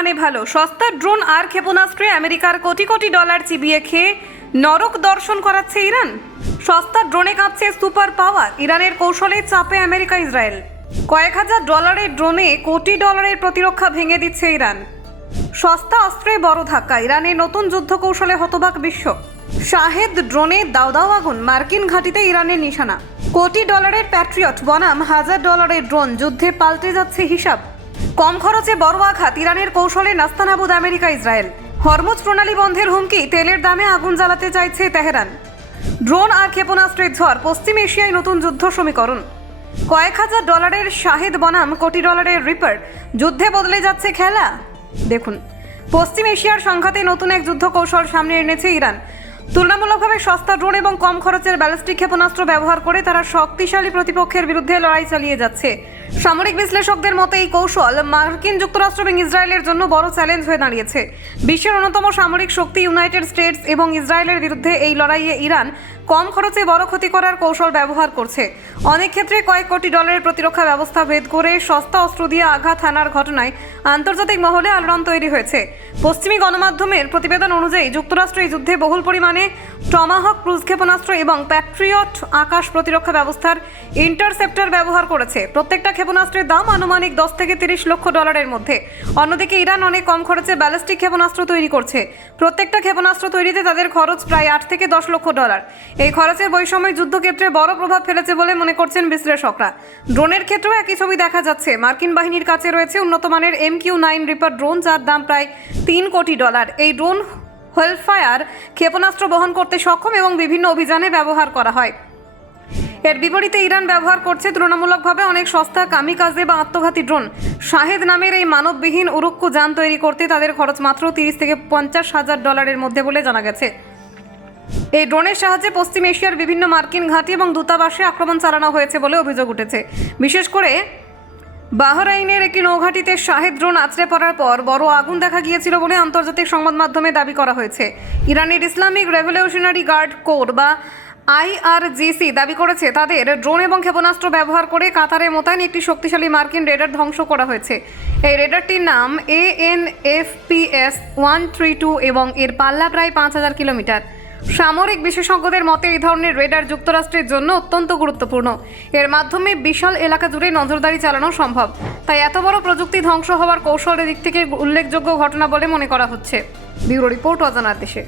মানে ভালো। সস্তা ড্রোন আর ক্ষেপণাস্ত্রে আমেরিকার কোটি কোটি ডলার চিবিয়ে খেয়ে নরক দর্শন করাচ্ছে ইরান। সস্তা ড্রোনে কাঁপছে সুপার পাওয়ার। ইরানের কৌশলে চাপে আমেরিকা ইসরায়েল। কয়েক হাজার ডলারের ড্রোনে কোটি ডলারের প্রতিরক্ষা ভেঙে দিচ্ছে ইরান। সস্তা অস্ত্রে বড় ধাক্কা, ইরানের নতুন যুদ্ধ কৌশলে হতবাক বিশ্ব। শাহেদ ড্রোনে দাও দাও আগুন, মার্কিন ঘাঁটিতে ইরানের নিশানা। কোটি ডলারের প্যাট্রিয়ট বনাম হাজার ডলারের ড্রোন, যুদ্ধে পাল্টে যাচ্ছে হিসাব। কম খরচে বড় আঘাত, ইরানের কৌশলে নাস্তানাবুদ আমেরিকা ইসরায়েল। হরমুজ প্রণালী বন্ধের হুমকি, তেলের দামে আগুন জ্বালাতে চাইছে তেহরান। ড্রোন আর ক্ষেপণাস্ত্রের ঝড়, পশ্চিম এশিয়ায় নতুন যুদ্ধ সমীকরণ। কয়েক হাজার ডলারের শাহেদ বনাম কোটি ডলারের রিপার, যুদ্ধে বদলে যাচ্ছে খেলা। দেখুন, পশ্চিম এশিয়ার সংঘাতে নতুন এক যুদ্ধ কৌশল সামনে এনেছে ইরান। তুলনামূলকভাবে সস্তা ড্রোন এবং কম খরচের ব্যালিস্টিক ক্ষেপণাস্ত্র ব্যবহার করে তারা শক্তিশালী প্রতিপক্ষের বিরুদ্ধে লড়াই চালিয়ে যাচ্ছে। সামরিক বিশ্লেষকদের মতে এই কৌশল মার্কিন যুক্তরাষ্ট্র এবং ইসরায়েলের জন্য বড় চ্যালেঞ্জ হয়ে দাঁড়িয়েছে। বিশ্বের অন্যতম সামরিক শক্তি ইউনাইটেড স্টেটস এবং ইসরায়েলের বিরুদ্ধে এই লড়াইয়ে ইরান কম খরচে বড় ক্ষতি করার কৌশল ব্যবহার করছে। অনেক ক্ষেত্রে কয়েক কোটি ডলারের প্রতিরক্ষা ব্যবস্থা ভেদ করে সস্তা অস্ত্র দিয়ে আঘাত হানার ঘটনায় আন্তর্জাতিক মহলে আলোড়ন তৈরি হয়েছে। পশ্চিমী গণমাধ্যমের প্রতিবেদন অনুযায়ী যুক্তরাষ্ট্র এই যুদ্ধে বহুল পরিমাণে টমাহক ক্রুজ ক্ষেপণাস্ত্র এবং প্যাট্রিয়ট আকাশ প্রতিরক্ষা ব্যবস্থার ইন্টারসেপ্টর ব্যবহার করেছে। প্রত্যেকটা ক্ষেপণাস্ত্রের দাম আনুমানিক 10 থেকে 30 লক্ষ ডলারের মধ্যে। অন্যদিকে ইরান অনেক কম খরচে ব্যালিস্টিক ক্ষেপণাস্ত্র তৈরি করছে। প্রত্যেকটা ক্ষেপণাস্ত্র তৈরিতে তাদের খরচ প্রায় 8 থেকে 10 লক্ষ ডলার। এই খরচের বৈষম্য যুদ্ধক্ষেত্রে বড় প্রভাব ফেলেছে বলে মনে করছেন বিশ্লেষকরা। ড্রোনের ক্ষেত্রেও একই ছবি দেখা যাচ্ছে। মার্কিন বাহিনীর কাছে রয়েছে উন্নত মানের MQ-9 রিপার ড্রোন, যার দাম প্রায় 3 কোটি ডলার। এই ড্রোন হেলফায়ার ক্ষেপণাস্ত্র বহন করতে সক্ষম এবং বিভিন্ন অভিযানে ব্যবহার করা হয়। এর বিপরীতে ইরান ব্যবহার করছে তুলনামূলকভাবে অনেক সস্তা কামিকাজে বা আত্মঘাতী ড্রোন। শাহেদ নামের এই মানববিহীন উড়ুক্কু যান তৈরি করতে তাদের খরচ মাত্র 30 থেকে 50 হাজার ডলারের মধ্যে বলে জানা গেছে। এই ড্রোনের সাহায্যে পশ্চিম এশিয়ার বিভিন্ন মার্কিন ঘাঁটি এবং দূতাবাসে আক্রমণ চালানো হয়েছে বলে অভিযোগ উঠেছে। বিশেষ করে বাহরাইনের একটি নৌঘাঁটিতে শাহেদ ড্রোন আছড়ে পড়ার পর বড় আগুন দেখা গিয়েছিল বলে আন্তর্জাতিক সংবাদ মাধ্যমে দাবি করা হয়েছে। ইরানের ইসলামিক রেভলিউশনারি গার্ড কোর বা IRGC দাবি করেছে তাদের ড্রোন এবং ক্ষেপণাস্ত্র ব্যবহার করে কাতারে মোতায়েন একটি শক্তিশালী মার্কিন রেডার ধ্বংস করা হয়েছে। এই রেডারটির নাম ANFPS-132 এবং এর পাল্লা প্রায় 5000 কিলোমিটার। সামরিক বিশেষজ্ঞদের মতে এই ধরনের রেডার যুক্তরাষ্ট্রের জন্য অত্যন্ত গুরুত্বপূর্ণ। এর মাধ্যমে বিশাল এলাকা জুড়ে নজরদারি চালানো সম্ভব। তাই এত বড় প্রযুক্তি ধ্বংস হওয়ার কৌশলের দিক থেকে উল্লেখযোগ্য ঘটনা বলে মনে করা হচ্ছে। ব্যুরো রিপোর্ট, অজানার দেশে।